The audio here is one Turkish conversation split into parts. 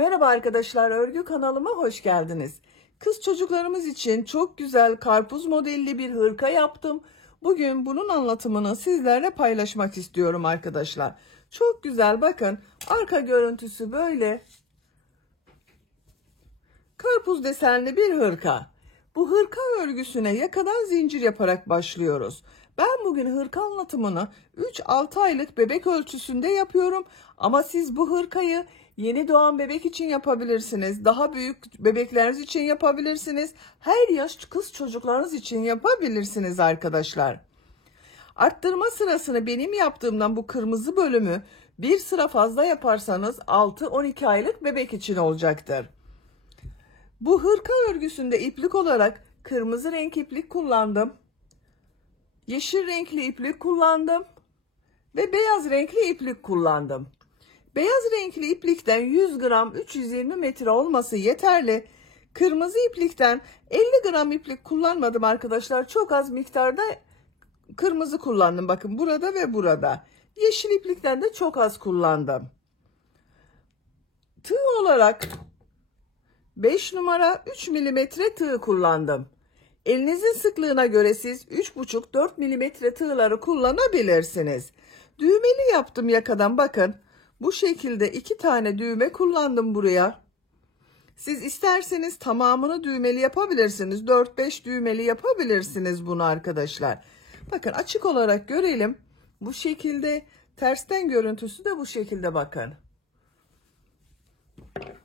Merhaba arkadaşlar, örgü kanalıma hoş geldiniz. Kız çocuklarımız için çok güzel karpuz modelli bir hırka yaptım. Bugün bunun anlatımını sizlerle paylaşmak istiyorum arkadaşlar. Çok güzel, bakın arka görüntüsü böyle karpuz desenli bir hırka. Bu hırka örgüsüne yakadan zincir yaparak başlıyoruz. Ben bugün hırka anlatımını 3-6 aylık bebek ölçüsünde yapıyorum. Ama siz bu hırkayı yeni doğan bebek için yapabilirsiniz. Daha büyük bebekleriniz için yapabilirsiniz. Her yaş kız çocuklarınız için yapabilirsiniz arkadaşlar. Arttırma sırasını benim yaptığımdan bu kırmızı bölümü bir sıra fazla yaparsanız 6-12 aylık bebek için olacaktır. Bu hırka örgüsünde iplik olarak kırmızı renk iplik kullandım. Yeşil renkli iplik kullandım. Ve beyaz renkli iplik kullandım. Beyaz renkli iplikten 100 gram 320 metre olması yeterli. Kırmızı iplikten 50 gram iplik kullanmadım arkadaşlar. Çok az miktarda kırmızı kullandım. Bakın burada ve burada. Yeşil iplikten de çok az kullandım. Tığ olarak 5 numara 3 milimetre tığ kullandım. Elinizin sıklığına göre siz 3,5-4 milimetre tığları kullanabilirsiniz. Düğmeli yaptım yakadan, bakın. Bu şekilde 2 tane düğme kullandım buraya. Siz isterseniz tamamını düğmeli yapabilirsiniz. 4-5 düğmeli yapabilirsiniz bunu arkadaşlar. Bakın açık olarak görelim. Bu şekilde, tersten görüntüsü de bu şekilde, bakın.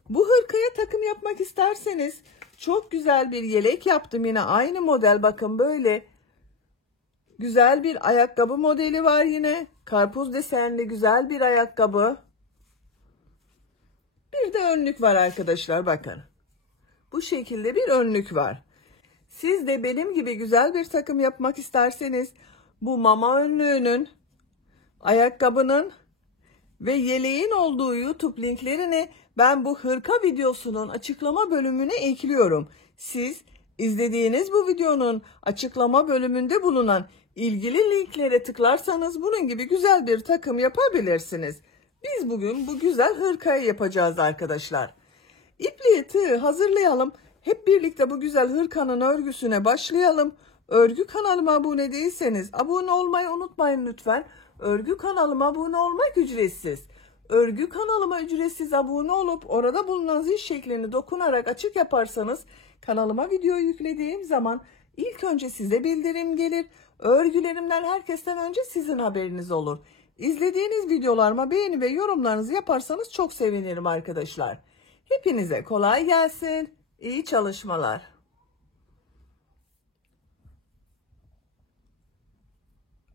Bu hırkaya takım yapmak isterseniz çok güzel bir yelek yaptım. Yine aynı model, bakın böyle. Güzel bir ayakkabı modeli var yine. Karpuz desenli güzel bir ayakkabı. Bir de önlük var arkadaşlar, bakın. Bu şekilde bir önlük var. Siz de benim gibi güzel bir takım yapmak isterseniz bu mama önlüğünün, ayakkabının ve yeleğin olduğu YouTube linklerini ben bu hırka videosunun açıklama bölümüne ekliyorum. Siz izlediğiniz bu videonun açıklama bölümünde bulunan ilgili linklere tıklarsanız bunun gibi güzel bir takım yapabilirsiniz. Biz bugün bu güzel hırkayı yapacağız arkadaşlar. İpliği, tığı hazırlayalım. Hep birlikte bu güzel hırkanın örgüsüne başlayalım. Örgü kanalıma abone değilseniz abone olmayı unutmayın lütfen. Örgü kanalıma abone olmak ücretsiz. Örgü kanalıma ücretsiz abone olup orada bulunan zil şeklini dokunarak açık yaparsanız kanalıma video yüklediğim zaman ilk önce size bildirim gelir. Örgülerimden herkesten önce sizin haberiniz olur. İzlediğiniz videolarıma beğeni ve yorumlarınızı yaparsanız çok sevinirim arkadaşlar. Hepinize kolay gelsin. İyi çalışmalar.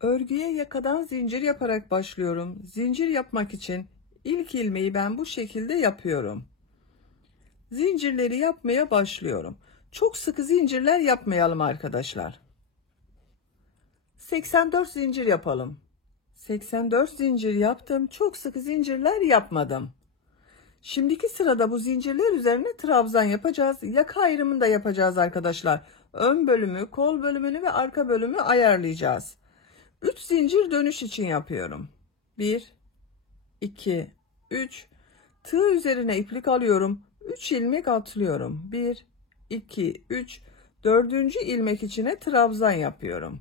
Örgüye yakadan zincir yaparak başlıyorum. Zincir yapmak için ilk ilmeği ben bu şekilde yapıyorum. Zincirleri yapmaya başlıyorum. Çok sıkı zincirler yapmayalım arkadaşlar. 84 zincir yapalım. 84 zincir yaptım. Çok sıkı zincirler yapmadım. Şimdiki sırada bu zincirler üzerine trabzan yapacağız. Yaka ayrımını da yapacağız arkadaşlar. Ön bölümü, kol bölümünü ve arka bölümü ayarlayacağız. 3 zincir dönüş için yapıyorum. 1, 2, 3. Tığ üzerine iplik alıyorum. 3 ilmek atlıyorum. 1, 2, 3. 4. ilmek içine trabzan yapıyorum.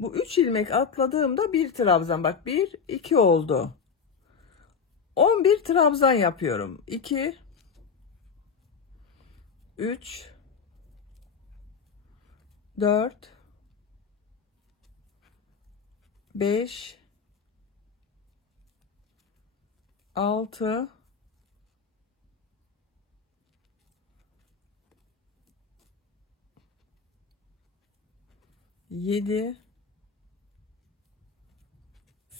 Bu 3 ilmek atladığımda bir trabzan, bak 1, 2 oldu. 11 trabzan yapıyorum. 2, 3, 4, 5, 6, 7,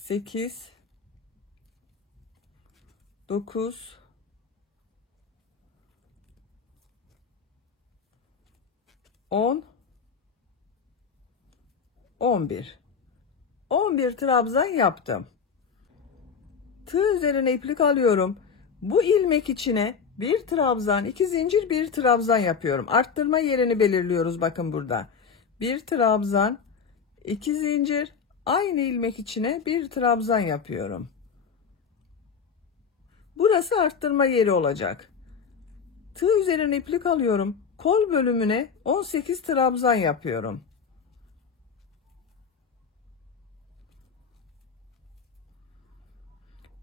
8, 9, 10, 11. 11 trabzan yaptım. Tığ üzerine iplik alıyorum. Bu ilmek içine bir trabzan, 2 zincir, bir trabzan yapıyorum. Arttırma yerini belirliyoruz, bakın burada. Bir trabzan, 2 zincir, aynı ilmek içine bir trabzan yapıyorum. Burası arttırma yeri olacak. Tığ üzerine iplik alıyorum. Kol bölümüne 18 trabzan yapıyorum.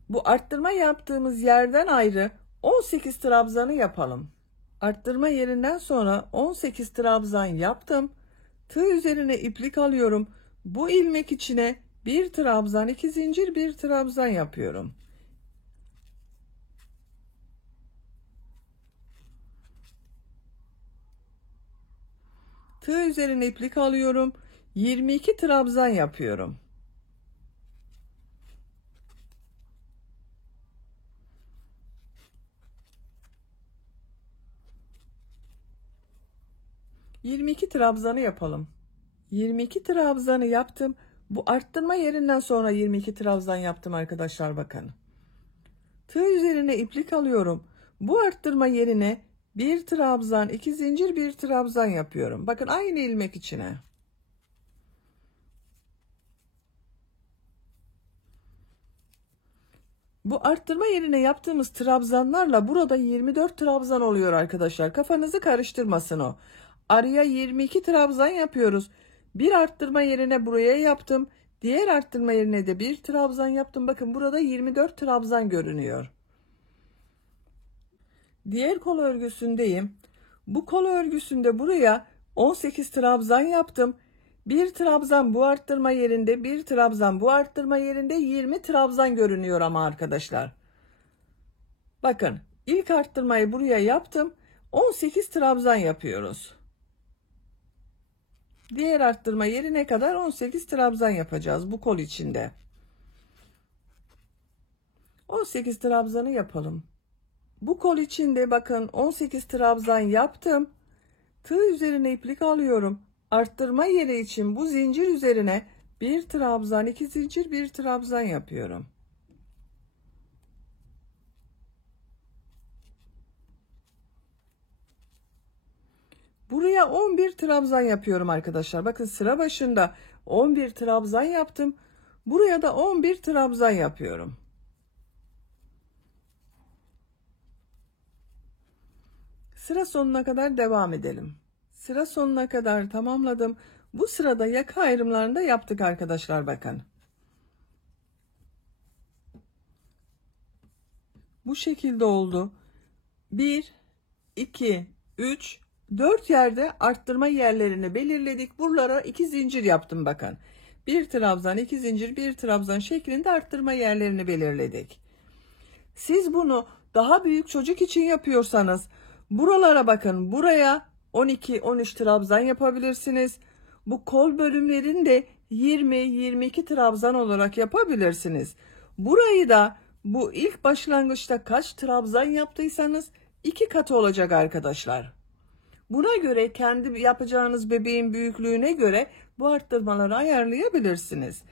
Bu arttırma yaptığımız yerden ayrı 18 trabzanı yapalım. Arttırma yerinden sonra 18 trabzan yaptım. Tığ üzerine iplik alıyorum. Bu ilmek içine bir trabzan, 2 zincir, bir trabzan yapıyorum. Tığ üzerine iplik alıyorum. 22 trabzan yapıyorum. ...22 trabzanı yapalım. 22 trabzanı yaptım. Bu arttırma yerinden sonra 22 trabzan yaptım arkadaşlar, bakın. Tığ üzerine iplik alıyorum. Bu arttırma yerine bir trabzan, 2 zincir, bir trabzan yapıyorum. Bakın aynı ilmek içine. Bu arttırma yerine yaptığımız trabzanlarla burada 24 trabzan oluyor arkadaşlar. Kafanızı karıştırmasın o. Araya 22 trabzan yapıyoruz. Bir arttırma yerine buraya yaptım. Diğer arttırma yerine de bir trabzan yaptım. Bakın burada 24 trabzan görünüyor. Diğer kol örgüsündeyim. Bu kol örgüsünde buraya 18 trabzan yaptım. Bir trabzan bu arttırma yerinde, bir trabzan bu arttırma yerinde, 20 trabzan görünüyor ama arkadaşlar. Bakın, ilk arttırmayı buraya yaptım. 18 trabzan yapıyoruz. Diğer arttırma yerine kadar 18 trabzan yapacağız bu kol içinde. 18 trabzanı yapalım. Bu kol içinde bakın 18 trabzan yaptım. Tığ üzerine iplik alıyorum. Arttırma yeri için bu zincir üzerine bir trabzan, 2 zincir, bir trabzan yapıyorum. Buraya 11 trabzan yapıyorum arkadaşlar. Bakın sıra başında 11 trabzan yaptım. Buraya da 11 trabzan yapıyorum. Sıra sonuna kadar devam edelim. Sıra sonuna kadar tamamladım. Bu sırada yaka ayrımlarını da yaptık arkadaşlar, bakın. Bu şekilde oldu. 1, 2, 3, 4 yerde arttırma yerlerini belirledik. Buralara 2 zincir yaptım, bakın. Bir trabzan, 2 zincir, bir trabzan şeklinde arttırma yerlerini belirledik. Siz bunu daha büyük çocuk için yapıyorsanız buralara bakın, buraya 12-13 trabzan yapabilirsiniz. Bu kol bölümlerini de 20-22 trabzan olarak yapabilirsiniz. Burayı da bu ilk başlangıçta kaç trabzan yaptıysanız 2 katı olacak arkadaşlar. Buna göre kendi yapacağınız bebeğin büyüklüğüne göre bu arttırmaları ayarlayabilirsiniz.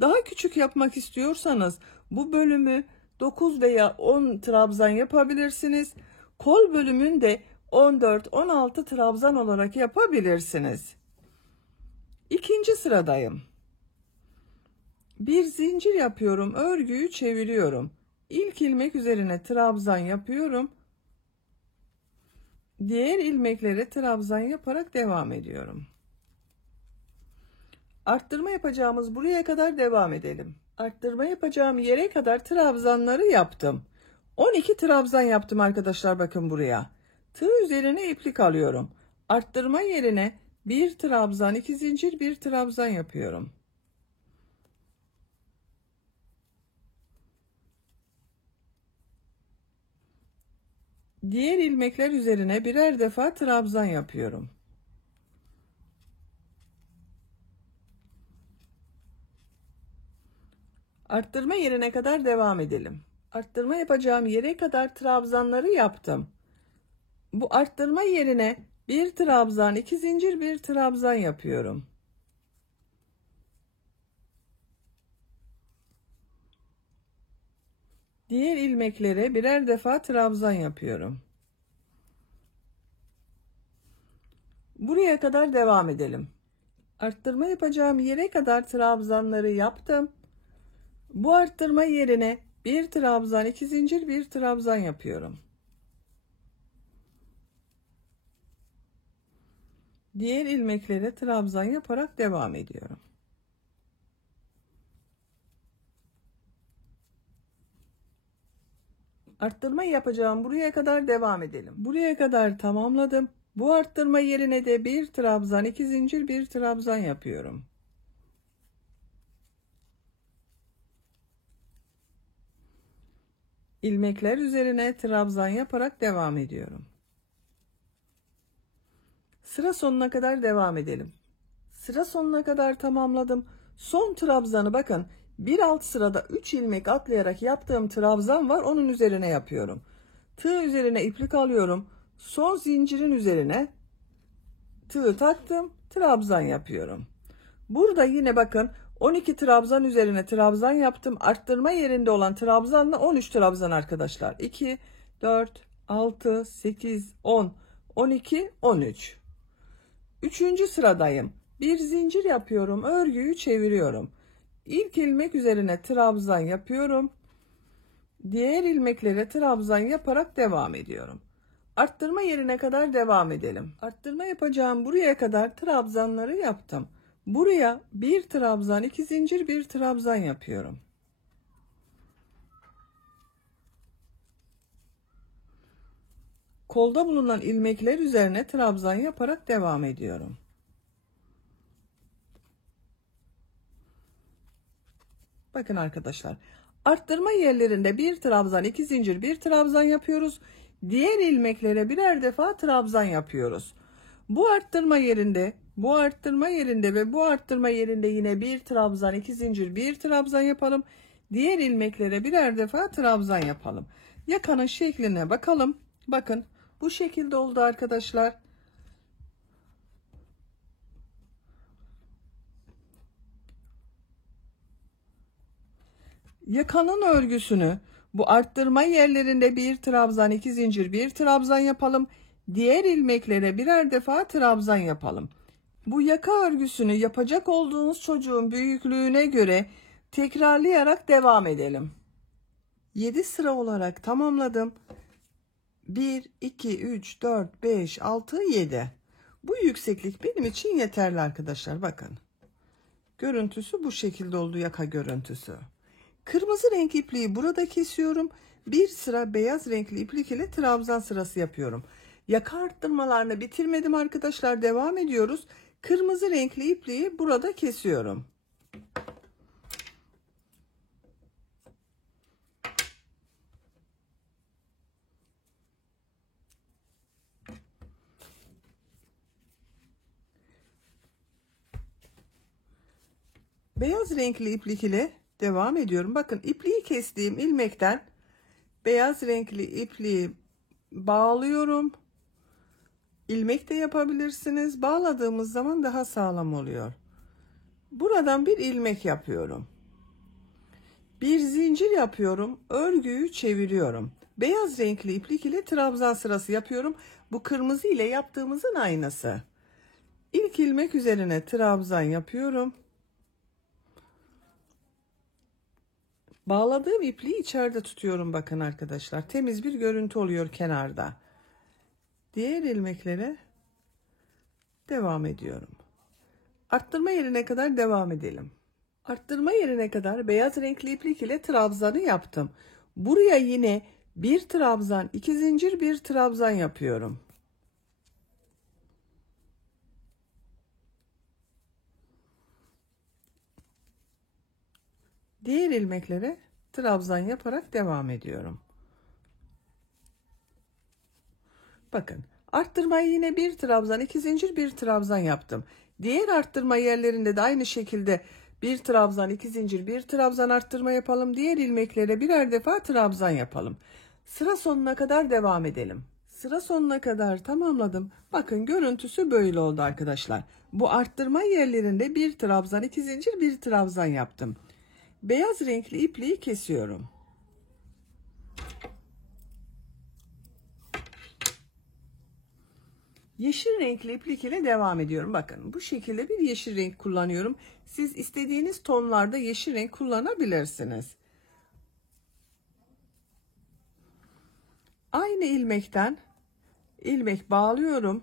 Daha küçük yapmak istiyorsanız bu bölümü 9 veya 10 trabzan yapabilirsiniz. Kol bölümünde 14-16 trabzan olarak yapabilirsiniz. İkinci sıradayım. Bir zincir yapıyorum, örgüyü çeviriyorum. İlk ilmek üzerine trabzan yapıyorum. Diğer ilmeklere trabzan yaparak devam ediyorum. Arttırma yapacağımız buraya kadar devam edelim. Arttırma yapacağım yere kadar trabzanları yaptım. 12 trabzan yaptım arkadaşlar, bakın buraya. Tığ üzerine iplik alıyorum. Arttırma yerine bir trabzan, 2 zincir, bir trabzan yapıyorum. Diğer ilmekler üzerine birer defa trabzan yapıyorum. Arttırma yerine kadar devam edelim. Arttırma yapacağım yere kadar trabzanları yaptım. Bu arttırma yerine bir trabzan, 2 zincir, bir trabzan yapıyorum. Diğer ilmeklere birer defa trabzan yapıyorum. Buraya kadar devam edelim. Arttırma yapacağım yere kadar trabzanları yaptım. Bu arttırma yerine Bir trabzan, 2 zincir, bir trabzan yapıyorum. Diğer ilmeklere trabzan yaparak devam ediyorum. Arttırma yapacağım buraya kadar devam edelim. Buraya kadar tamamladım. Bu arttırma yerine de bir trabzan, 2 zincir, bir trabzan yapıyorum. İlmekler üzerine trabzan yaparak devam ediyorum. Sıra sonuna kadar devam edelim. Sıra sonuna kadar tamamladım. Son trabzanı bakın, bir alt sırada 3 ilmek atlayarak yaptığım trabzan var, onun üzerine yapıyorum. Tığ üzerine iplik alıyorum. Son zincirin üzerine tığ taktım, trabzan yapıyorum. Burada yine bakın 12 trabzan üzerine trabzan yaptım. Arttırma yerinde olan trabzanla 13 trabzan arkadaşlar. 2, 4, 6, 8, 10, 12, 13. Üçüncü sıradayım. Bir zincir yapıyorum. Örgüyü çeviriyorum. İlk ilmek üzerine trabzan yapıyorum. Diğer ilmeklere trabzan yaparak devam ediyorum. Arttırma yerine kadar devam edelim. Arttırma yapacağım buraya kadar trabzanları yaptım. Buraya bir trabzan, 2 zincir, bir trabzan yapıyorum. Kolda bulunan ilmekler üzerine trabzan yaparak devam ediyorum. Bakın arkadaşlar, arttırma yerlerinde bir trabzan, 2 zincir, bir trabzan yapıyoruz. Diğer ilmeklere birer defa trabzan yapıyoruz. Bu arttırma yerinde, bu arttırma yerinde ve bu arttırma yerinde yine bir trabzan, 2 zincir, bir trabzan yapalım. Diğer ilmeklere birer defa trabzan yapalım. Yakanın şekline bakalım. Bakın bu şekilde oldu arkadaşlar. Yakanın örgüsünü bu arttırma yerlerinde bir trabzan, 2 zincir, bir trabzan yapalım. Diğer ilmeklere birer defa trabzan yapalım. Bu yaka örgüsünü yapacak olduğunuz çocuğun büyüklüğüne göre tekrarlayarak devam edelim. 7 sıra olarak tamamladım. 1, 2, 3, 4, 5, 6, 7. Bu yükseklik benim için yeterli arkadaşlar. Bakın. Görüntüsü bu şekilde oldu, yaka görüntüsü. Kırmızı renk ipliği burada kesiyorum. Bir sıra beyaz renkli iplik ile trabzan sırası yapıyorum. Yaka arttırmalarını bitirmedim arkadaşlar. Devam ediyoruz. Kırmızı renkli ipliği burada kesiyorum. Beyaz renkli iplik ile devam ediyorum. Bakın ipliği kestiğim ilmekten beyaz renkli ipliği bağlıyorum. İlmek de yapabilirsiniz. Bağladığımız zaman daha sağlam oluyor. Buradan bir ilmek yapıyorum. Bir zincir yapıyorum. Örgüyü çeviriyorum. Beyaz renkli iplik ile trabzan sırası yapıyorum. Bu kırmızı ile yaptığımızın aynısı. İlk ilmek üzerine trabzan yapıyorum. Bağladığım ipliği içeride tutuyorum bakın arkadaşlar. Temiz bir görüntü oluyor kenarda. Diğer ilmeklere devam ediyorum. Arttırma yerine kadar devam edelim. Arttırma yerine kadar beyaz renkli iplik ile trabzanı yaptım. Buraya yine bir trabzan, 2 zincir, bir trabzan yapıyorum. Diğer ilmeklere trabzan yaparak devam ediyorum. Bakın arttırmayı yine bir trabzan, 2 zincir, bir trabzan yaptım. Diğer arttırma yerlerinde de aynı şekilde bir trabzan, 2 zincir, bir trabzan arttırma yapalım. Diğer ilmeklere birer defa trabzan yapalım. Sıra sonuna kadar devam edelim. Sıra sonuna kadar tamamladım. Bakın görüntüsü böyle oldu arkadaşlar. Bu arttırma yerlerinde bir trabzan, 2 zincir, bir trabzan yaptım. Beyaz renkli ipliği kesiyorum. Yeşil renkli iplik ile devam ediyorum. Bakın bu şekilde bir yeşil renk kullanıyorum. Siz istediğiniz tonlarda yeşil renk kullanabilirsiniz. aynı ilmekten ilmek bağlıyorum.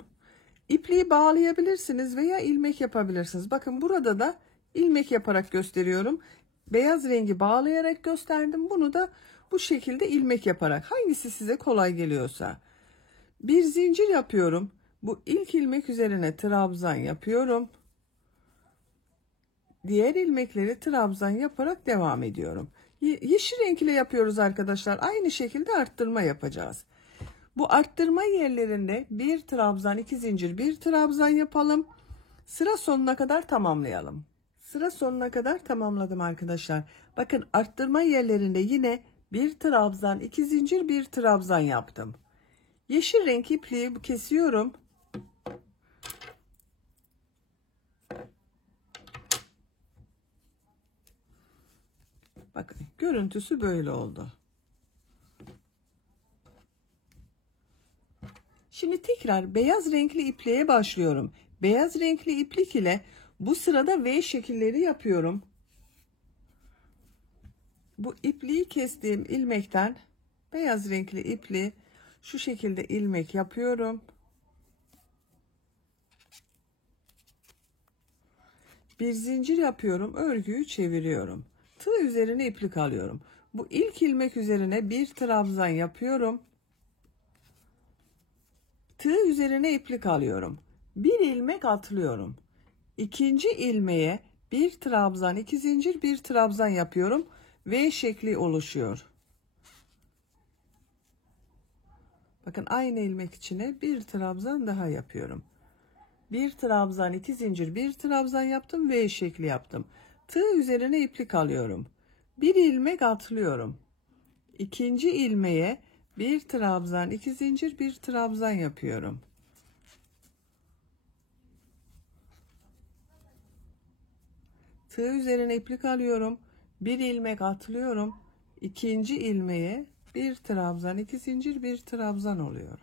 İpliği bağlayabilirsiniz veya ilmek yapabilirsiniz. Bakın burada da ilmek yaparak gösteriyorum. Beyaz rengi bağlayarak gösterdim. Bunu da bu şekilde ilmek yaparak. Hangisi size kolay geliyorsa. Bir zincir yapıyorum. Bu ilk ilmek üzerine trabzan yapıyorum. Diğer ilmekleri trabzan yaparak devam ediyorum. Yeşil renk ile yapıyoruz arkadaşlar. Aynı şekilde arttırma yapacağız. Bu arttırma yerlerinde bir trabzan, iki zincir, bir trabzan yapalım. Sıra sonuna kadar tamamlayalım. Sıra sonuna kadar tamamladım arkadaşlar. Bakın arttırma yerlerinde yine bir trabzan, iki zincir, bir trabzan yaptım. Yeşil renk ipliği kesiyorum. Bakın görüntüsü böyle oldu. Şimdi tekrar beyaz renkli ipliğe başlıyorum. Beyaz renkli iplik ile bu sırada V şekilleri yapıyorum. Bu ipliği kestiğim ilmekten beyaz renkli ipliği şu şekilde ilmek yapıyorum. Bir zincir yapıyorum, örgüyü çeviriyorum. Tığ üzerine iplik alıyorum. Bu ilk ilmek üzerine bir trabzan yapıyorum. Tığ üzerine iplik alıyorum. Bir ilmek atlıyorum. İkinci ilmeğe bir trabzan, iki zincir, bir trabzan yapıyorum. V şekli oluşuyor. Bakın aynı ilmek içine bir trabzan daha yapıyorum. Bir trabzan, iki zincir, bir trabzan yaptım, V şekli yaptım. Tığ üzerine iplik alıyorum. Bir ilmek atlıyorum. İkinci ilmeğe bir trabzan, iki zincir, bir trabzan yapıyorum. Tığ üzerine iplik alıyorum. Bir ilmek atlıyorum. İkinci ilmeğe bir trabzan, iki zincir, bir trabzan oluyor.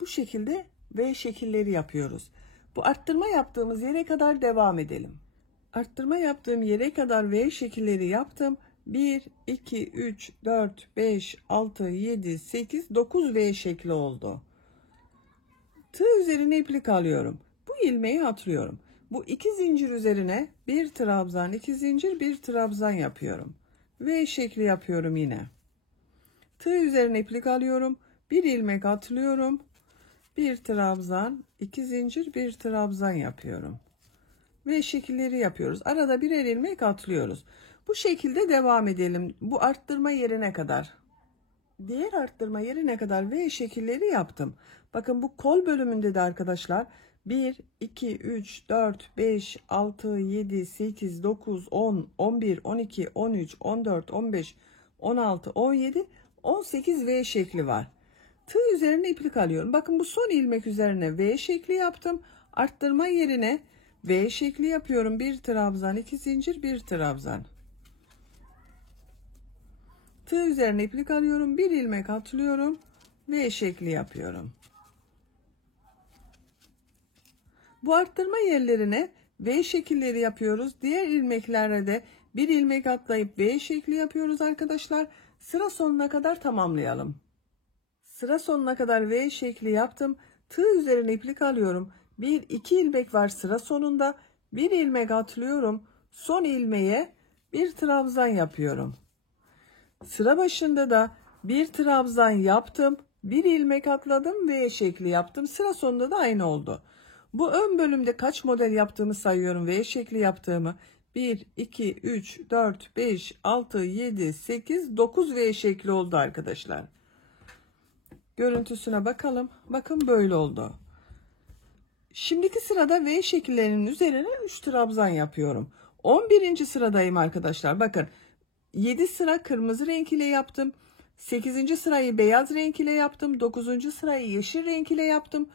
Bu şekilde V şekilleri yapıyoruz. Bu arttırma yaptığımız yere kadar devam edelim. Arttırma yaptığım yere kadar V şekilleri yaptım. 1, 2, 3, 4, 5, 6, 7, 8, 9 V şekli oldu. Tığ üzerine iplik alıyorum. Bu ilmeği atlıyorum. Bu iki zincir üzerine bir trabzan, iki zincir, bir trabzan yapıyorum. V şekli yapıyorum yine. Tığ üzerine iplik alıyorum. Bir ilmek atlıyorum. Bir trabzan, iki zincir, bir trabzan yapıyorum. Ve şekilleri yapıyoruz. Arada birer ilmek atlıyoruz. Bu şekilde devam edelim. Bu arttırma yerine kadar. Diğer arttırma yerine kadar V şekilleri yaptım. Bakın bu kol bölümünde de arkadaşlar 1, 2, 3, 4, 5, 6, 7, 8, 9, 10, 11, 12, 13, 14, 15, 16, 17, 18 V şekli var. Tığ üzerine iplik alıyorum. Bakın bu son ilmek üzerine V şekli yaptım. Arttırma yerine V şekli yapıyorum. Bir trabzan, iki zincir, bir trabzan. Tığ üzerine iplik alıyorum. Bir ilmek atlıyorum. V şekli yapıyorum. Bu arttırma yerlerine V şekilleri yapıyoruz. Diğer ilmeklerde de bir ilmek atlayıp V şekli yapıyoruz arkadaşlar. Sıra sonuna kadar tamamlayalım. Sıra sonuna kadar V şekli yaptım. Tığ üzerine iplik alıyorum. Bir iki ilmek var sıra sonunda. Bir ilmek atlıyorum. Son ilmeğe bir trabzan yapıyorum. Sıra başında da bir trabzan yaptım. Bir ilmek atladım. V şekli yaptım. Sıra sonunda da aynı oldu. Bu ön bölümde kaç model yaptığımı sayıyorum. V şekli yaptığımı. 1, 2, 3, 4, 5, 6, 7, 8, 9 V şekli oldu arkadaşlar. Görüntüsüne bakalım. Bakın böyle oldu. Şimdiki sırada V şekillerinin üzerine 3 trabzan yapıyorum. 11. sıradayım arkadaşlar. Bakın 7 sıra kırmızı renk ile yaptım. 8. sırayı beyaz renk ile yaptım. 9. sırayı yeşil renk ile yaptım.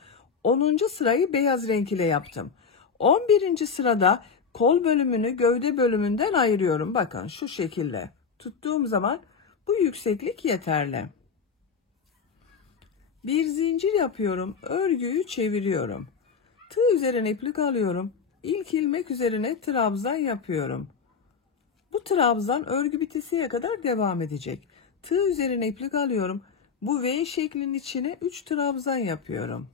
10. sırayı beyaz renk ile yaptım. 11. sırada kol bölümünü gövde bölümünden ayırıyorum. Bakın şu şekilde tuttuğum zaman bu yükseklik yeterli. Bir zincir yapıyorum. Örgüyü çeviriyorum. Tığ üzerine iplik alıyorum. İlk ilmek üzerine trabzan yapıyorum. Bu trabzan örgü bitesiye kadar devam edecek. Tığ üzerine iplik alıyorum. Bu V şeklinin içine 3 trabzan yapıyorum.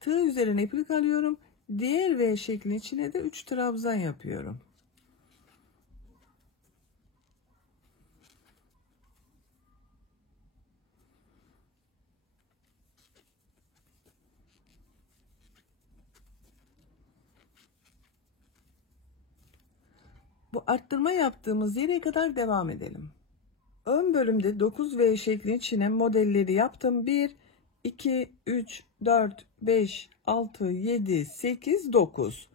Tığ üzerine iplik alıyorum. Diğer V şeklinin içine de 3 trabzan yapıyorum. Bu arttırma yaptığımız yere kadar devam edelim. Ön bölümde 9V şeklinin içine modelleri yaptım. 1, 2, 3, 4, 5, 6, 7, 8, 9.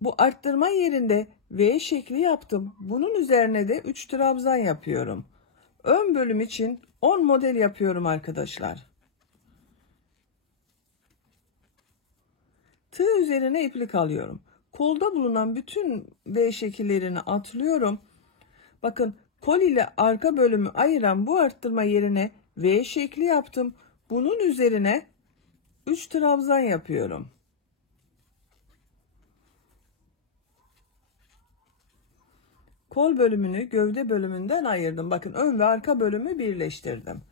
Bu arttırma yerinde V şekli yaptım. Bunun üzerine de 3 trabzan yapıyorum. Ön bölüm için 10 model yapıyorum arkadaşlar. Tığ üzerine iplik alıyorum. Kolda bulunan bütün V şekillerini atlıyorum. Bakın kol ile arka bölümü ayıran bu arttırma yerine V şekli yaptım. Bunun üzerine 3 trabzan yapıyorum. Kol bölümünü gövde bölümünden ayırdım. Bakın ön ve arka bölümü birleştirdim.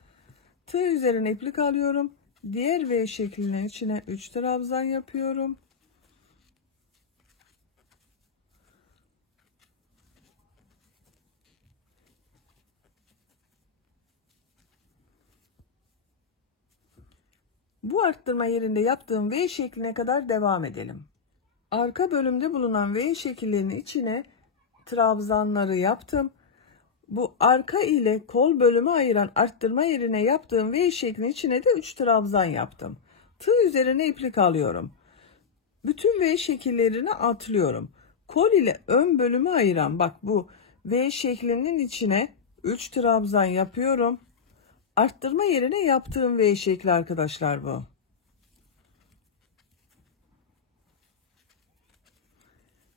Tığ üzerine iplik alıyorum. Diğer V şeklinin içine 3 trabzan yapıyorum. Bu arttırma yerinde yaptığım V şekline kadar devam edelim. Arka bölümde bulunan V şekillerinin içine trabzanları yaptım. Bu arka ile kol bölümü ayıran arttırma yerine yaptığım V şeklinin içine de 3 trabzan yaptım. Tığ üzerine iplik alıyorum. Bütün V şekillerini atlıyorum. Kol ile ön bölümü ayıran bak bu V şeklinin içine 3 trabzan yapıyorum. Arttırma yerine yaptığım V şekli arkadaşlar bu.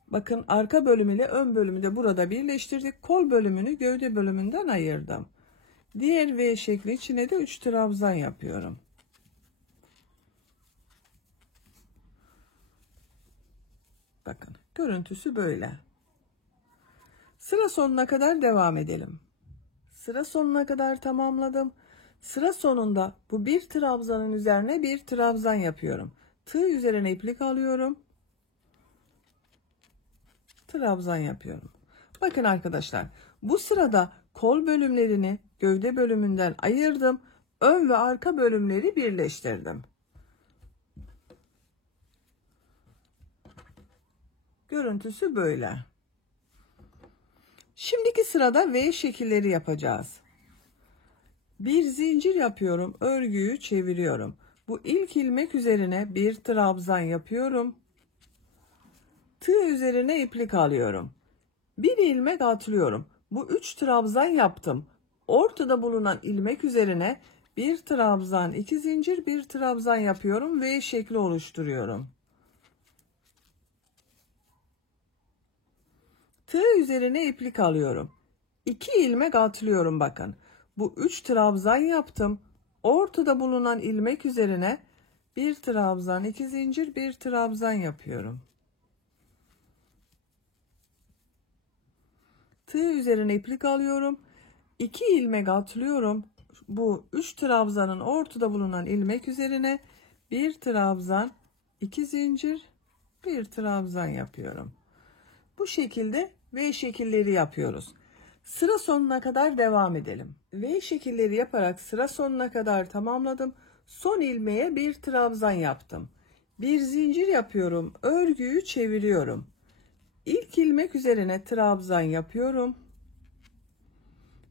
Bakın arka bölümü ile ön bölümü de burada birleştirdik. Kol bölümünü gövde bölümünden ayırdım. Diğer V şekli içine de 3 trabzan yapıyorum. Bakın görüntüsü böyle. Sıra sonuna kadar devam edelim. Sıra sonuna kadar tamamladım. Sıra sonunda bu bir trabzanın üzerine bir trabzan yapıyorum. Tığ üzerine iplik alıyorum. Trabzan yapıyorum. Bakın arkadaşlar bu sırada kol bölümlerini gövde bölümünden ayırdım. Ön ve arka bölümleri birleştirdim. Görüntüsü böyle. Şimdiki sırada V şekilleri yapacağız. Bir zincir yapıyorum. Örgüyü çeviriyorum. Bu ilk ilmek üzerine bir trabzan yapıyorum. Tığ üzerine iplik alıyorum. Bir ilmek atlıyorum. Bu 3 trabzan yaptım. Ortada bulunan ilmek üzerine bir trabzan, 2 zincir, bir trabzan yapıyorum. V şekli oluşturuyorum. Tığ üzerine iplik alıyorum. 2 ilmek atlıyorum bakın. Bu 3 trabzan yaptım. Ortada bulunan ilmek üzerine bir trabzan, 2 zincir, bir trabzan yapıyorum. Tığ üzerine iplik alıyorum. 2 ilmek atlıyorum. Bu 3 trabzanın ortada bulunan ilmek üzerine bir trabzan, 2 zincir, bir trabzan yapıyorum. Bu şekilde V şekilleri yapıyoruz. Sıra sonuna kadar devam edelim. V şekilleri yaparak sıra sonuna kadar tamamladım. Son ilmeğe bir trabzan yaptım. Bir zincir yapıyorum. Örgüyü çeviriyorum. İlk ilmek üzerine trabzan yapıyorum.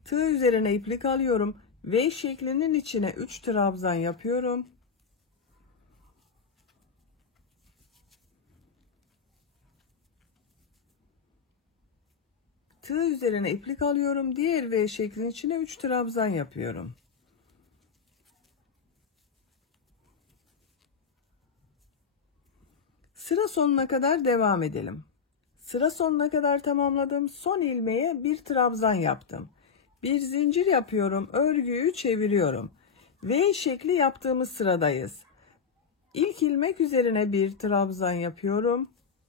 Tığ üzerine iplik alıyorum. V şeklinin içine 3 trabzan yapıyorum. Tığ üzerine iplik alıyorum. Diğer V şeklinin içine 3 trabzan yapıyorum. Sıra sonuna kadar devam edelim. Sıra sonuna kadar tamamladım. Son ilmeğe bir trabzan yaptım. Bir zincir yapıyorum. Örgüyü çeviriyorum. V şekli yaptığımız sıradayız. İlk ilmek üzerine bir trabzan yapıyorum.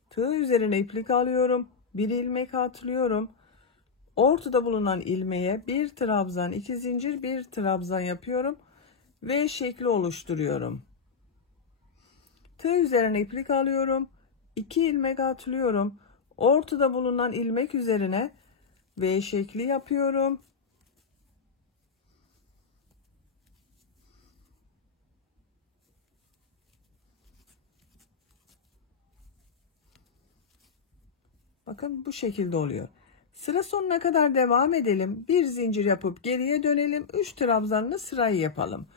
Tığ üzerine iplik alıyorum. Bir ilmek atlıyorum. Ortada bulunan ilmeğe bir trabzan, iki zincir, bir trabzan yapıyorum. V şekli oluşturuyorum. Tığ üzerine iplik alıyorum. 2 ilmek atlıyorum. Ortada bulunan ilmek üzerine V şekli yapıyorum. Bakın bu şekilde oluyor. Sıra sonuna kadar devam edelim. Bir zincir yapıp geriye dönelim. 3 trabzanlı sırayı yapalım.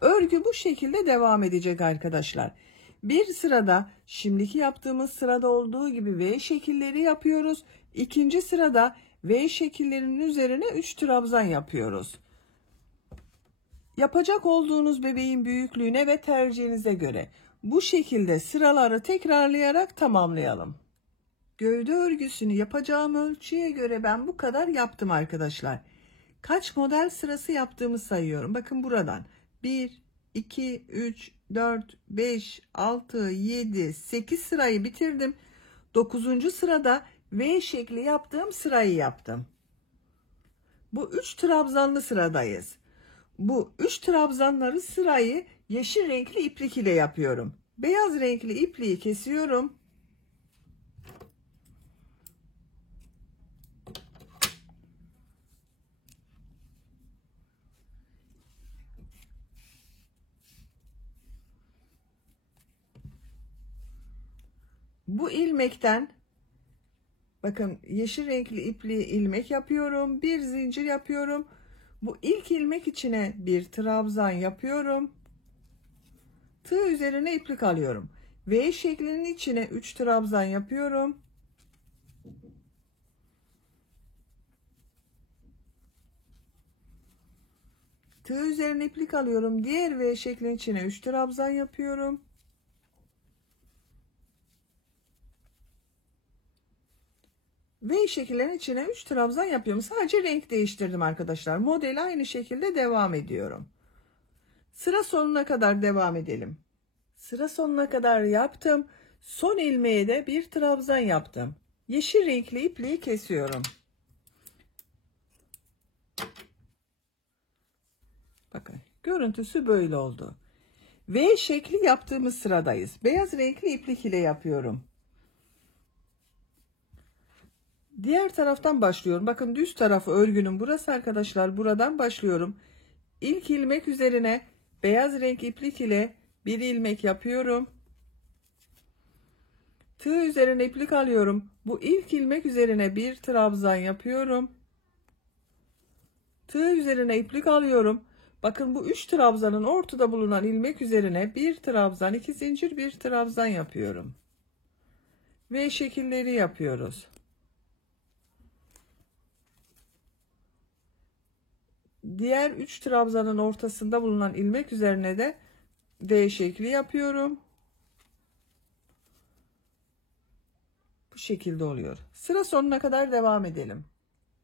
Örgü bu şekilde devam edecek arkadaşlar. Bir sırada şimdiki yaptığımız sırada olduğu gibi V şekilleri yapıyoruz. İkinci sırada V şekillerinin üzerine 3 trabzan yapıyoruz. Yapacak olduğunuz bebeğin büyüklüğüne ve tercihinize göre bu şekilde sıraları tekrarlayarak tamamlayalım. Gövde örgüsünü yapacağım ölçüye göre ben bu kadar yaptım arkadaşlar. Kaç model sırası yaptığımı sayıyorum. Bakın buradan 1, 2, 3, 4, 5, 6, 7, 8 sırayı bitirdim. 9. sırada V şekli yaptığım sırayı yaptım. Bu 3 trabzanlı sıradayız. Bu 3 trabzanları sırayı yeşil renkli iplik ile yapıyorum. Beyaz renkli ipliği kesiyorum. Bu ilmekten bakın yeşil renkli ipliği ilmek yapıyorum. Bir zincir yapıyorum. Bu ilk ilmek içine bir trabzan yapıyorum. Tığ üzerine iplik alıyorum. V şeklinin içine 3 trabzan yapıyorum. Tığ üzerine iplik alıyorum. Diğer V şeklinin içine 3 trabzan yapıyorum. V şekillerin içine 3 trabzan yapıyorum. Sadece renk değiştirdim arkadaşlar. Model aynı şekilde devam ediyorum. Sıra sonuna kadar devam edelim. Sıra sonuna kadar yaptım. Son ilmeğe de bir trabzan yaptım. Yeşil renkli ipliği kesiyorum. Bakın görüntüsü böyle oldu. V şekli yaptığımız sıradayız. Beyaz renkli iplik ile yapıyorum. Diğer taraftan başlıyorum. Bakın düz tarafı örgünün burası arkadaşlar. Buradan başlıyorum. İlk ilmek üzerine beyaz renk iplik ile bir ilmek yapıyorum. Tığ üzerine iplik alıyorum. Bu ilk ilmek üzerine bir trabzan yapıyorum. Tığ üzerine iplik alıyorum. Bakın bu 3 trabzanın ortada bulunan ilmek üzerine bir trabzan, 2 zincir, bir trabzan yapıyorum. V şekilleri yapıyoruz. Diğer 3 trabzanın ortasında bulunan ilmek üzerine de D şekli yapıyorum. Bu şekilde oluyor. Sıra sonuna kadar devam edelim.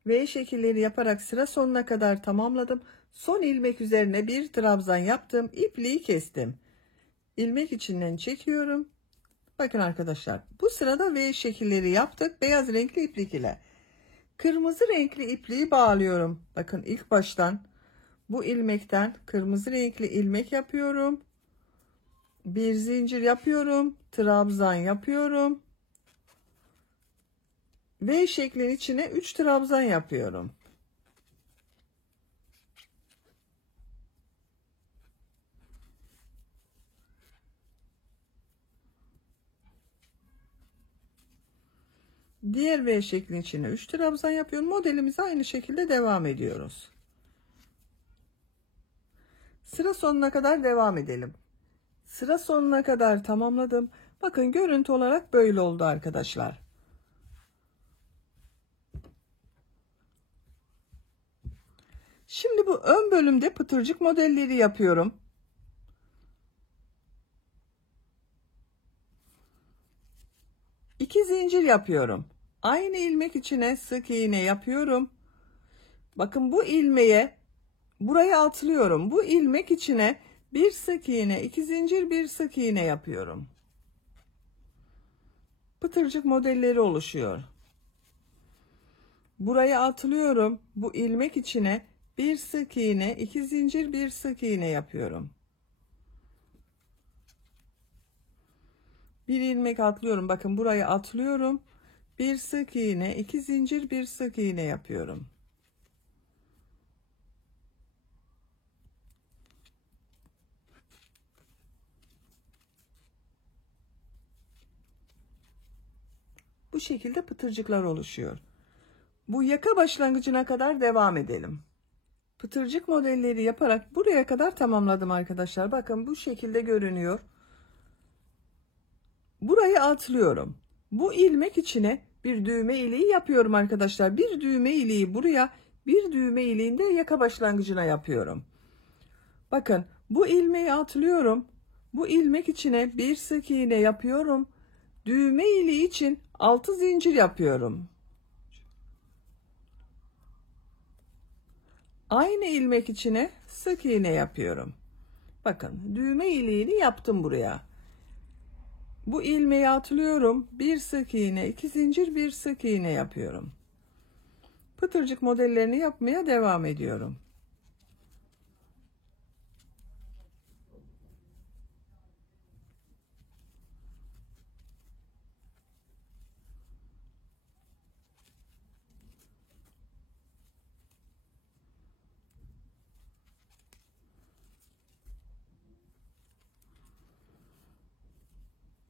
V şekilleri yaparak sıra sonuna kadar tamamladım. Son ilmek üzerine bir trabzan yaptım. İpliği kestim. İlmek içinden çekiyorum. Bakın arkadaşlar bu sırada V şekilleri yaptık. Beyaz renkli iplik ile. Kırmızı renkli ipliği bağlıyorum. Bakın ilk baştan bu ilmekten kırmızı renkli ilmek yapıyorum. Bir zincir yapıyorum. Trabzan yapıyorum. V şeklin içine 3 trabzan yapıyorum. Diğer V şeklin içine 3 trabzan yapıyorum. Modelimize aynı şekilde devam ediyoruz. Sıra sonuna kadar devam edelim. Sıra sonuna kadar tamamladım. Bakın görüntü olarak böyle oldu arkadaşlar. Şimdi bu ön bölümde pıtırcık modelleri yapıyorum. İki zincir yapıyorum. Aynı ilmek içine sık iğne yapıyorum. Bakın bu ilmeğe buraya atlıyorum. Bu ilmek içine bir sık iğne, 2 zincir, bir sık iğne yapıyorum. Pıtırcık modelleri oluşuyor. Buraya atlıyorum. Bu ilmek içine bir sık iğne, 2 zincir, bir sık iğne yapıyorum. Bir ilmek atlıyorum. Bakın buraya atlıyorum. Bir sık iğne, 2 zincir, bir sık iğne yapıyorum. Bu şekilde pıtırcıklar oluşuyor. Bu yaka başlangıcına kadar devam edelim. Pıtırcık modelleri yaparak buraya kadar tamamladım arkadaşlar. Bakın bu şekilde görünüyor. Burayı atlıyorum. Bu ilmek içine bir düğme iliği yapıyorum arkadaşlar. Bir düğme iliği buraya, bir düğme iliğinde yaka başlangıcına yapıyorum. Bakın bu ilmeği atlıyorum. Bu ilmek içine bir sık iğne yapıyorum. Düğme iliği için 6 zincir yapıyorum. Aynı ilmek içine sık iğne yapıyorum. Bakın düğme iliğini yaptım buraya. Bu ilmeği atlıyorum. Bir sık iğne, 2 zincir, bir sık iğne yapıyorum. Pıtırcık modellerini yapmaya devam ediyorum.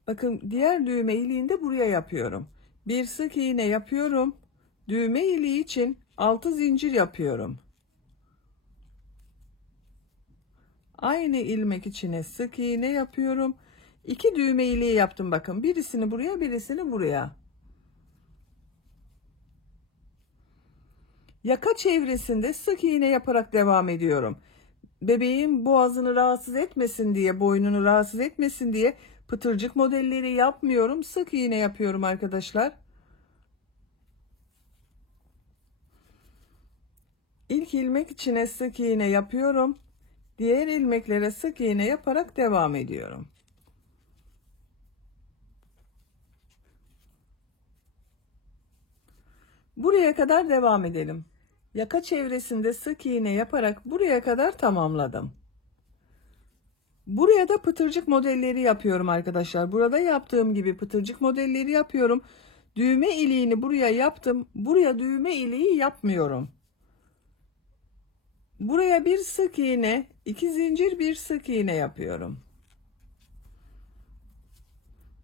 Bakın diğer düğme iliğini de buraya yapıyorum. Bir sık iğne yapıyorum. Düğme iliği için 6 zincir yapıyorum. Aynı ilmek içine sık iğne yapıyorum. 2 düğme iliği yaptım bakın. Birisini buraya, birisini buraya. Yaka çevresinde sık iğne yaparak devam ediyorum. Bebeğin boğazını rahatsız etmesin diye, boynunu rahatsız etmesin diye pıtırcık modelleri yapmıyorum. Sık iğne yapıyorum arkadaşlar. İlk ilmek içine sık iğne yapıyorum. Diğer ilmeklere sık iğne yaparak devam ediyorum. Buraya kadar devam edelim. Yaka çevresinde sık iğne yaparak buraya kadar tamamladım. Buraya da pıtırcık modelleri yapıyorum arkadaşlar. Burada yaptığım gibi pıtırcık modelleri yapıyorum. Düğme iliğini buraya yaptım. Buraya düğme iliği yapmıyorum. Buraya bir sık iğne, 2 zincir, bir sık iğne yapıyorum.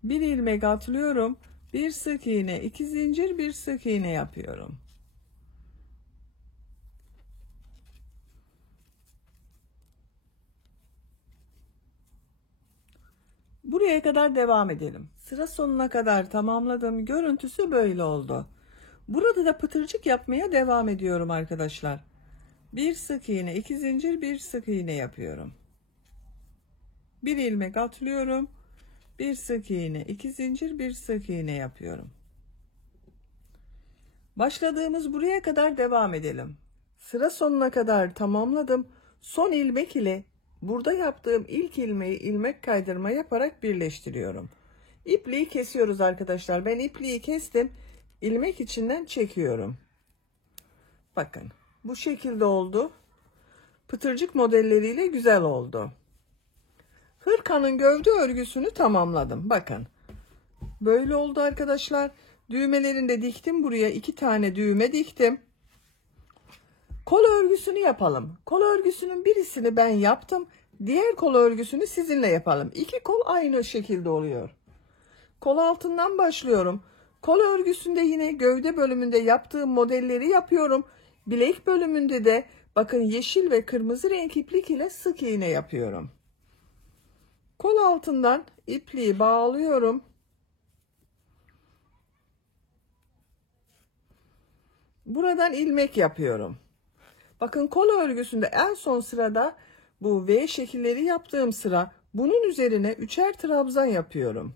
Bir ilmek atlıyorum. Bir sık iğne, 2 zincir, bir sık iğne yapıyorum. Buraya kadar devam edelim. Sıra sonuna kadar tamamladım. Görüntüsü böyle oldu. Burada da pıtırcık yapmaya devam ediyorum arkadaşlar. Bir sık iğne, 2 zincir, bir sık iğne yapıyorum. Bir ilmek atlıyorum. Bir sık iğne, 2 zincir, bir sık iğne yapıyorum. Başladığımız buraya kadar devam edelim. Sıra sonuna kadar tamamladım. Son ilmek ile burada yaptığım ilk ilmeği ilmek kaydırma yaparak birleştiriyorum. İpliği kesiyoruz arkadaşlar. Ben ipliği kestim. İlmek içinden çekiyorum. Bakın bu şekilde oldu. Pıtırcık modelleriyle güzel oldu. Hırkanın gövde örgüsünü tamamladım. Bakın böyle oldu arkadaşlar. Düğmelerini de diktim. Buraya 2 tane düğme diktim. Kol örgüsünü yapalım. Kol örgüsünün birisini ben yaptım. Diğer kol örgüsünü sizinle yapalım. 2 kol aynı şekilde oluyor. Kol altından başlıyorum. Kol örgüsünde yine gövde bölümünde yaptığım modelleri yapıyorum. Bilek bölümünde de bakın yeşil ve kırmızı renk iplik ile sık iğne yapıyorum. Kol altından ipliği bağlıyorum. Buradan ilmek yapıyorum. Bakın kol örgüsünde en son sırada bu V şekilleri yaptığım sıra, bunun üzerine 3'er trabzan yapıyorum.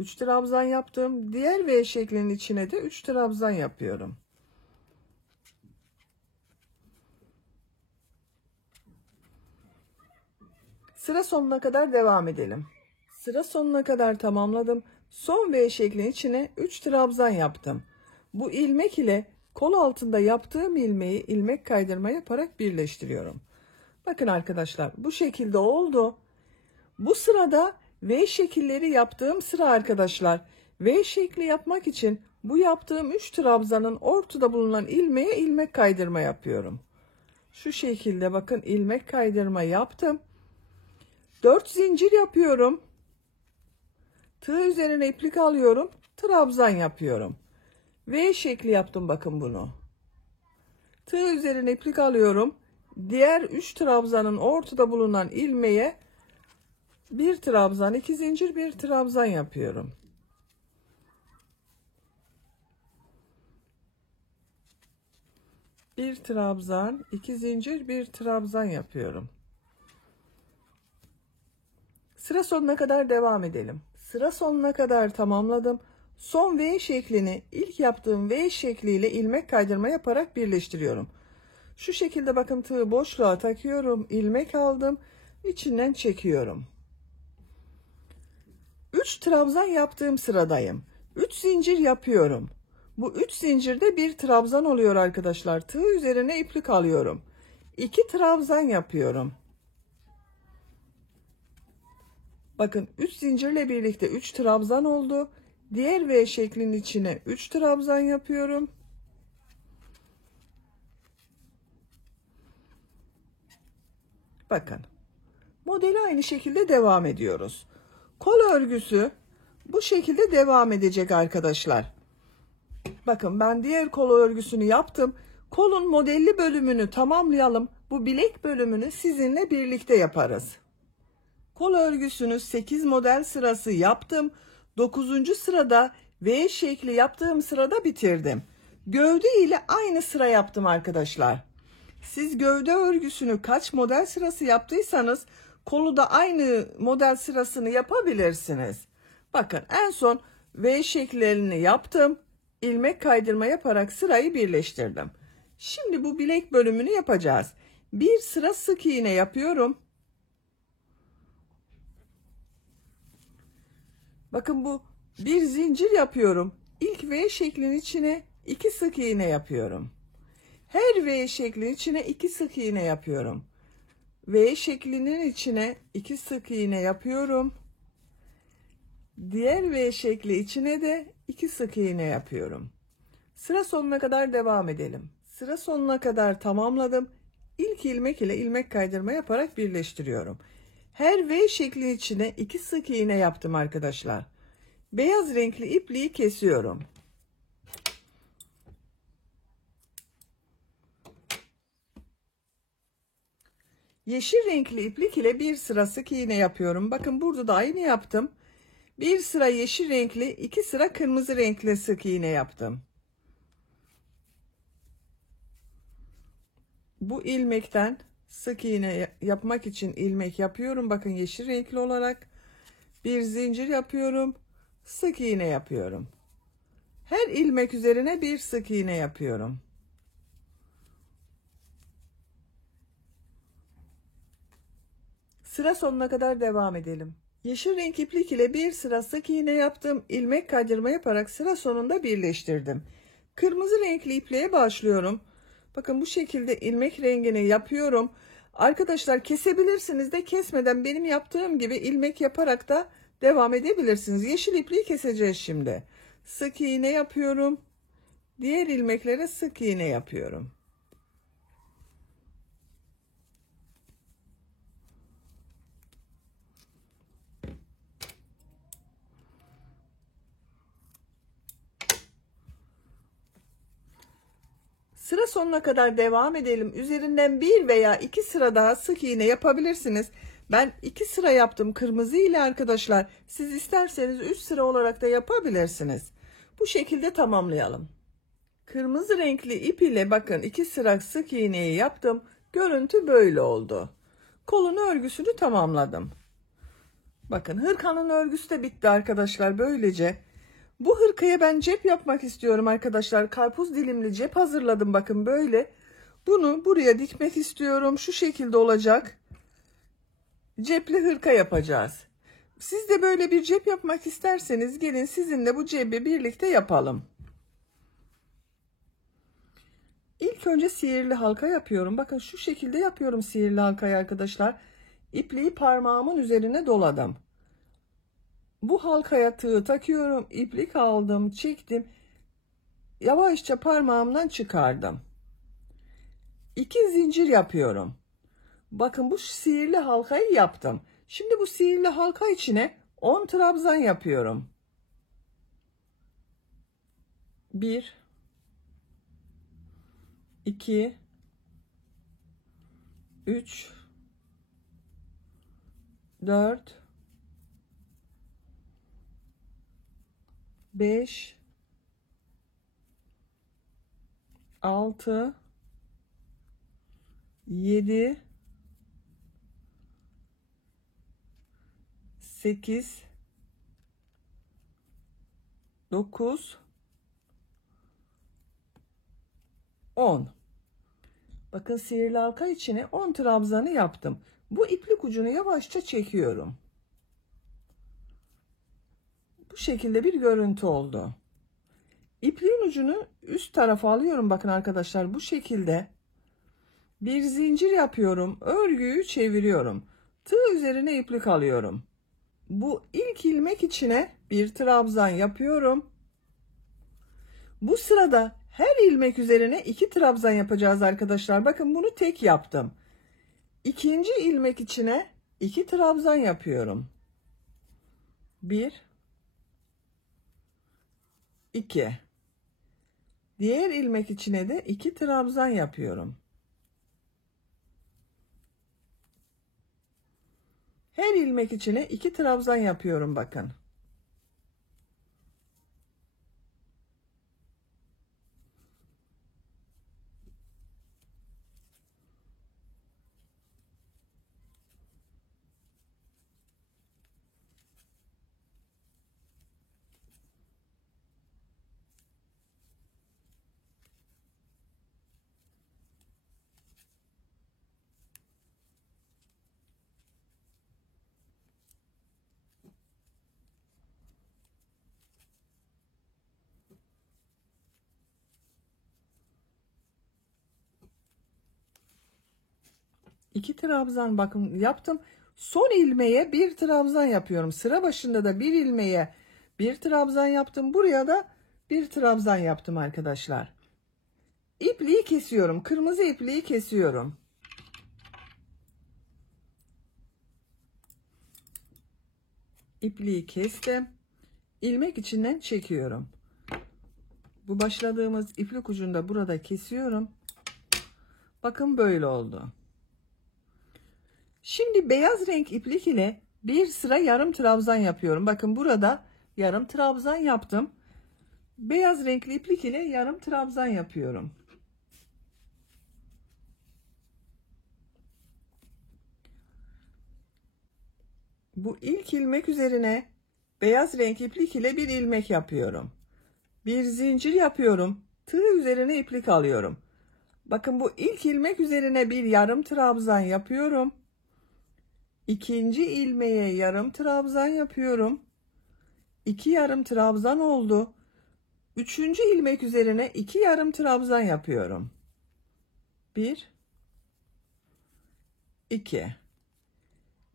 3 trabzan yaptım. Diğer V şeklinin içine de 3 trabzan yapıyorum. Sıra sonuna kadar devam edelim. Sıra sonuna kadar tamamladım. Son V şeklinin içine 3 trabzan yaptım. Bu ilmek ile kol altında yaptığım ilmeği ilmek kaydırma yaparak birleştiriyorum. Bakın arkadaşlar, bu şekilde oldu. Bu sırada V şekilleri yaptığım sıra arkadaşlar. V şekli yapmak için bu yaptığım 3 trabzanın ortada bulunan ilmeğe ilmek kaydırma yapıyorum. Şu şekilde bakın, ilmek kaydırma yaptım. 4 zincir yapıyorum. Tığ üzerine iplik alıyorum. Trabzan yapıyorum. V şekli yaptım bakın bunu. Tığ üzerine iplik alıyorum. Diğer 3 trabzanın ortada bulunan ilmeğe bir trabzan, 2 zincir, bir trabzan yapıyorum. Bir trabzan, 2 zincir, bir trabzan yapıyorum. Sıra sonuna kadar devam edelim. Sıra sonuna kadar tamamladım. Son V şeklini ilk yaptığım V şekliyle ilmek kaydırma yaparak birleştiriyorum. Şu şekilde bakın, tığı boşluğa takıyorum, ilmek aldım, içinden çekiyorum. 3 trabzan yaptığım sıradayım. 3 zincir yapıyorum. Bu 3 zincirde bir trabzan oluyor arkadaşlar. Tığ üzerine iplik alıyorum. 2 trabzan yapıyorum. Bakın 3 zincirle birlikte 3 trabzan oldu. Diğer V şeklinin içine 3 trabzan yapıyorum. Bakın, modeli aynı şekilde devam ediyoruz. Kol örgüsü bu şekilde devam edecek arkadaşlar. Bakın, ben diğer kol örgüsünü yaptım. Kolun modelli bölümünü tamamlayalım. Bu bilek bölümünü sizinle birlikte yaparız. Kol örgüsünü 8 model sırası yaptım. 9. sırada V şekli yaptığım sırada bitirdim. Gövde ile aynı sıra yaptım arkadaşlar. Siz gövde örgüsünü kaç model sırası yaptıysanız kolu da aynı model sırasını yapabilirsiniz. Bakın, en son V şekillerini yaptım. İlmek kaydırma yaparak sırayı birleştirdim. Şimdi bu bilek bölümünü yapacağız. Bir sıra sık iğne yapıyorum. Bakın, bu bir zincir yapıyorum. İlk V şeklinin içine 2 sık iğne yapıyorum. Her V şeklinin içine 2 sık iğne yapıyorum. V şeklinin içine 2 sık iğne yapıyorum. Diğer V şekli içine de 2 sık iğne yapıyorum. Sıra sonuna kadar devam edelim. Sıra sonuna kadar tamamladım. İlk ilmek ile ilmek kaydırma yaparak birleştiriyorum. Her V şekli içine 2 sık iğne yaptım arkadaşlar. Beyaz renkli ipliği kesiyorum. Yeşil renkli iplik ile bir sıra sık iğne yapıyorum. Bakın, burada da aynı yaptım. Bir sıra yeşil renkli, 2 sıra kırmızı renkli sık iğne yaptım. Bu ilmekten sık iğne yapmak için ilmek yapıyorum. Bakın, yeşil renkli olarak bir zincir yapıyorum. Sık iğne yapıyorum. Her ilmek üzerine bir sık iğne yapıyorum. Sıra sonuna kadar devam edelim. Yeşil renk iplik ile bir sıra sık iğne yaptım. İlmek kaydırma yaparak sıra sonunda birleştirdim. Kırmızı renkli ipliğe başlıyorum. Bakın, bu şekilde ilmek rengini yapıyorum. Arkadaşlar, kesebilirsiniz de kesmeden benim yaptığım gibi ilmek yaparak da devam edebilirsiniz. Yeşil ipliği keseceğiz şimdi. Sık iğne yapıyorum. Diğer ilmeklere sık iğne yapıyorum. Sıra sonuna kadar devam edelim. Üzerinden bir veya 2 sıra daha sık iğne yapabilirsiniz. Ben 2 sıra yaptım kırmızı ile arkadaşlar. Siz isterseniz 3 sıra olarak da yapabilirsiniz. Bu şekilde tamamlayalım. Kırmızı renkli ip ile bakın 2 sıra sık iğneyi yaptım. Görüntü böyle oldu. Kolun örgüsünü tamamladım. Bakın hırkanın örgüsü de bitti arkadaşlar böylece. Bu hırkaya ben cep yapmak istiyorum arkadaşlar. Karpuz dilimli cep hazırladım bakın böyle. Bunu buraya dikmek istiyorum. Şu şekilde olacak. Cepli hırka yapacağız. Siz de böyle bir cep yapmak isterseniz gelin sizinle bu cebi birlikte yapalım. İlk önce sihirli halka yapıyorum. Bakın şu şekilde yapıyorum sihirli halkayı arkadaşlar. İpliği parmağımın üzerine doladım. Bu halkaya tığ takıyorum. İplik aldım, çektim. Yavaşça parmağımdan çıkardım. 2 zincir yapıyorum. Bakın bu sihirli halkayı yaptım. Şimdi bu sihirli halka içine 10 trabzan yapıyorum. 1 2 3 4 5 6 7 8 9 10. Bakın sihirli halka içine 10 trabzanı yaptım. Bu iplik ucunu yavaşça çekiyorum. Bu şekilde bir görüntü oldu. İpliğin ucunu üst tarafa alıyorum bakın arkadaşlar bu şekilde. Bir zincir yapıyorum. Örgüyü çeviriyorum. Tığ üzerine iplik alıyorum. Bu ilk ilmek içine bir trabzan yapıyorum. Bu sırada her ilmek üzerine 2 trabzan yapacağız arkadaşlar. Bakın bunu tek yaptım. İkinci ilmek içine 2 trabzan yapıyorum. 1 2. Diğer ilmek içine de 2 trabzan yapıyorum. Her ilmek içine 2 trabzan yapıyorum bakın. İki trabzan bakın yaptım. Son ilmeğe bir trabzan yapıyorum. Sıra başında da bir ilmeğe bir trabzan yaptım. Buraya da bir trabzan yaptım arkadaşlar. İpliği kesiyorum. Kırmızı ipliği kesiyorum. İpliği kestim. İlmek içinden çekiyorum. Bu başladığımız iplik ucunda burada kesiyorum. Bakın böyle oldu. Şimdi beyaz renk iplik ile bir sıra yarım trabzan yapıyorum. Bakın burada yarım trabzan yaptım. Beyaz renkli iplik ile yarım trabzan yapıyorum. Bu ilk ilmek üzerine beyaz renk iplik ile bir ilmek yapıyorum. Bir zincir yapıyorum. Tığ üzerine iplik alıyorum. Bakın bu ilk ilmek üzerine bir yarım trabzan yapıyorum. İkinci ilmeğe yarım trabzan yapıyorum. 2 yarım trabzan oldu. Üçüncü ilmek üzerine 2 yarım trabzan yapıyorum. 1 2.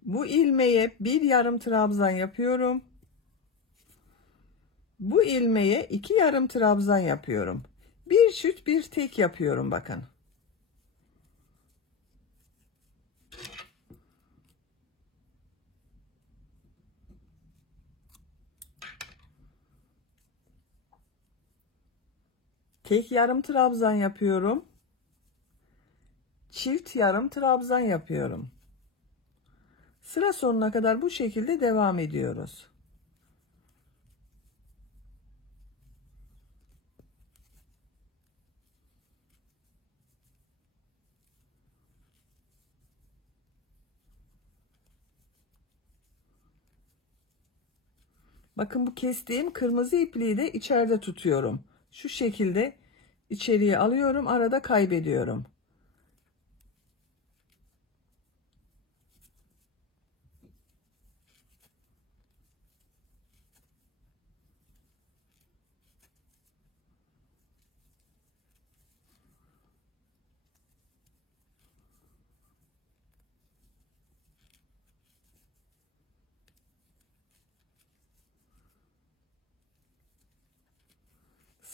Bu ilmeğe bir yarım trabzan yapıyorum. Bu ilmeğe 2 yarım trabzan yapıyorum. Bir çift bir tek yapıyorum bakın. Tek yarım trabzan yapıyorum. Çift yarım trabzan yapıyorum. Sıra sonuna kadar bu şekilde devam ediyoruz. Bakın bu kestiğim kırmızı ipliği de içeride tutuyorum. Şu şekilde içeriye alıyorum, arada kaybediyorum.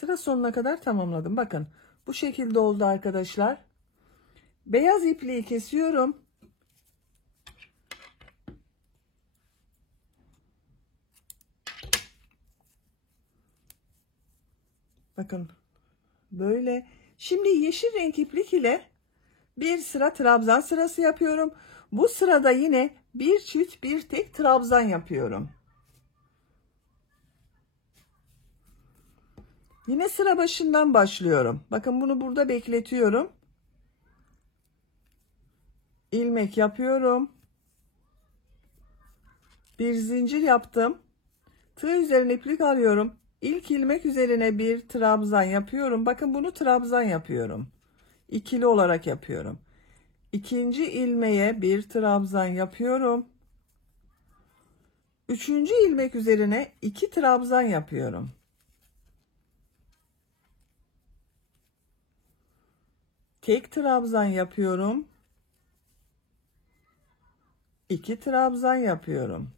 Sıra sonuna kadar tamamladım. Bakın bu şekilde oldu arkadaşlar. Beyaz ipliği kesiyorum. Bakın böyle. Şimdi yeşil renk iplik ile bir sıra trabzan sırası yapıyorum. Bu sırada yine bir çift bir tek trabzan yapıyorum. Yine sıra başından başlıyorum. Bakın bunu burada bekletiyorum. İlmek yapıyorum. Bir zincir yaptım. Tığ üzerine iplik alıyorum. İlk ilmek üzerine bir trabzan yapıyorum. Bakın bunu trabzan yapıyorum. İkili olarak yapıyorum. İkinci ilmeğe bir trabzan yapıyorum. Üçüncü ilmek üzerine iki trabzan yapıyorum. Tek trabzan yapıyorum. İki trabzan yapıyorum.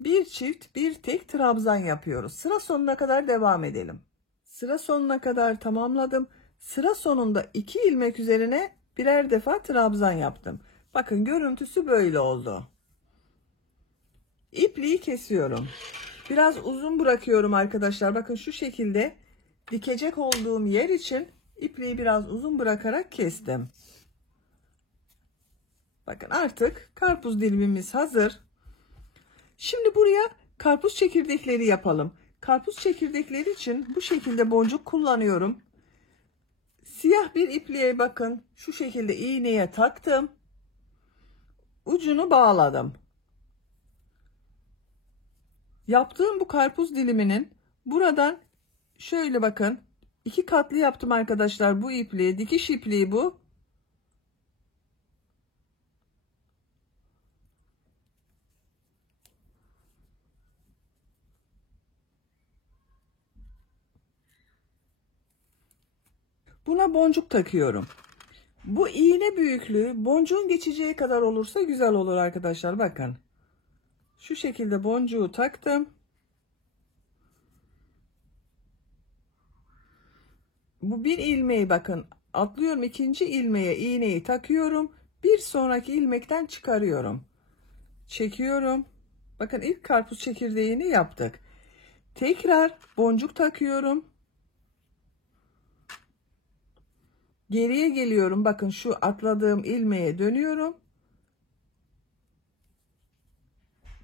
Bir çift bir tek trabzan yapıyoruz. Sıra sonuna kadar devam edelim. Sıra sonuna kadar tamamladım. Sıra sonunda 2 ilmek üzerine birer defa trabzan yaptım. Bakın görüntüsü böyle oldu. İpliği kesiyorum. Biraz uzun bırakıyorum arkadaşlar. Bakın şu şekilde dikecek olduğum yer için ipliği biraz uzun bırakarak kestim. Bakın artık karpuz dilimimiz hazır. Şimdi buraya karpuz çekirdekleri yapalım. Karpuz çekirdekleri için bu şekilde boncuk kullanıyorum. Siyah bir ipliğe bakın şu şekilde iğneye taktım. Ucunu bağladım. Yaptığım bu karpuz diliminin buradan şöyle bakın 2 katlı yaptım arkadaşlar bu ipliği. Dikiş ipliği bu. Buna boncuk takıyorum. Bu iğne büyüklüğü boncuğun geçeceği kadar olursa güzel olur arkadaşlar. Bakın. Şu şekilde boncuğu taktım. Bu bir ilmeği bakın atlıyorum, ikinci ilmeğe iğneyi takıyorum. Bir sonraki ilmekten çıkarıyorum. Çekiyorum. Bakın ilk karpuz çekirdeğini yaptık. Tekrar boncuk takıyorum. Geriye geliyorum. Bakın şu atladığım ilmeğe dönüyorum.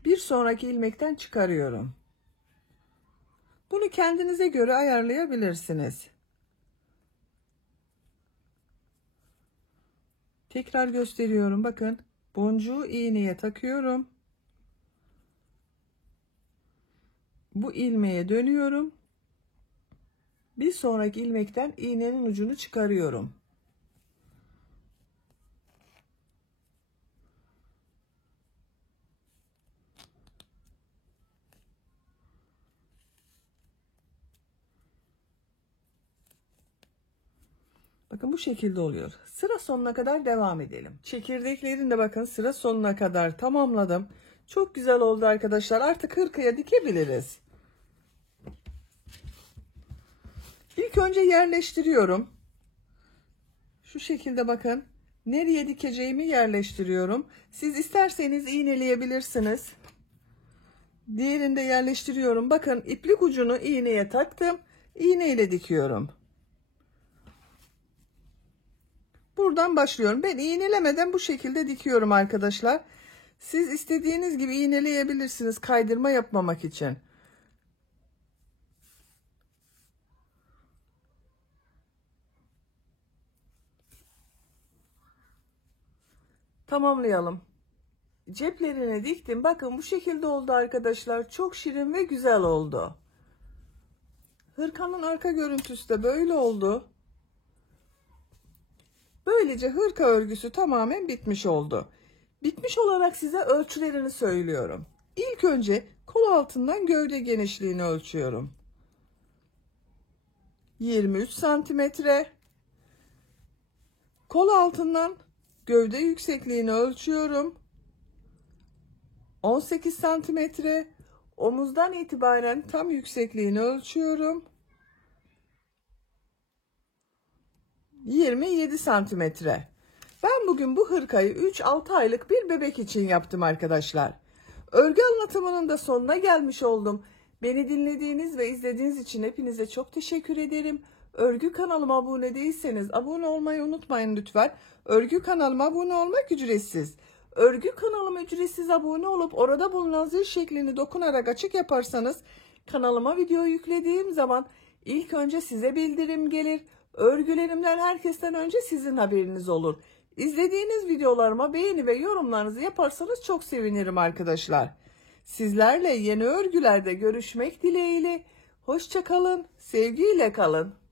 Bir sonraki ilmekten çıkarıyorum. Bunu kendinize göre ayarlayabilirsiniz. Tekrar gösteriyorum. Bakın boncuğu iğneye takıyorum. Bu ilmeğe dönüyorum. Bir sonraki ilmekten iğnenin ucunu çıkarıyorum. Bakın bu şekilde oluyor. Sıra sonuna kadar devam edelim. Çekirdeklerini de bakın sıra sonuna kadar tamamladım. Çok güzel oldu arkadaşlar. Artık hırkaya dikebiliriz. İlk önce yerleştiriyorum. Şu şekilde bakın. Nereye dikeceğimi yerleştiriyorum. Siz isterseniz iğneleyebilirsiniz. Diğerini de yerleştiriyorum. Bakın iplik ucunu iğneye taktım. İğne ile dikiyorum. Buradan başlıyorum. Ben iğnelemeden bu şekilde dikiyorum arkadaşlar. Siz istediğiniz gibi iğneleyebilirsiniz kaydırma yapmamak için. Tamamlayalım. ceplerini diktim. Bakın bu şekilde oldu arkadaşlar. Çok şirin ve güzel oldu. Hırkanın arka görüntüsü de böyle oldu. Böylece hırka örgüsü tamamen bitmiş oldu. Bitmiş olarak size ölçülerini söylüyorum. İlk önce kol altından gövde genişliğini ölçüyorum. 23 santimetre. Kol altından gövde yüksekliğini ölçüyorum. 18 santimetre. Omuzdan itibaren tam yüksekliğini ölçüyorum. 27 santimetre. Ben bugün bu hırkayı 3-6 aylık bir bebek için yaptım arkadaşlar. Örgü anlatımının da sonuna gelmiş oldum. Beni dinlediğiniz ve izlediğiniz için hepinize çok teşekkür ederim. Örgü kanalıma abone değilseniz abone olmayı unutmayın lütfen. Örgü kanalıma abone olmak ücretsiz. Örgü kanalıma ücretsiz abone olup orada bulunan zil şeklini dokunarak açık yaparsanız kanalıma video yüklediğim zaman ilk önce size bildirim gelir. Örgülerimden herkesten önce sizin haberiniz olur. İzlediğiniz videolarıma beğeni ve yorumlarınızı yaparsanız çok sevinirim arkadaşlar. Sizlerle yeni örgülerde görüşmek dileğiyle. Hoşça kalın, sevgiyle kalın.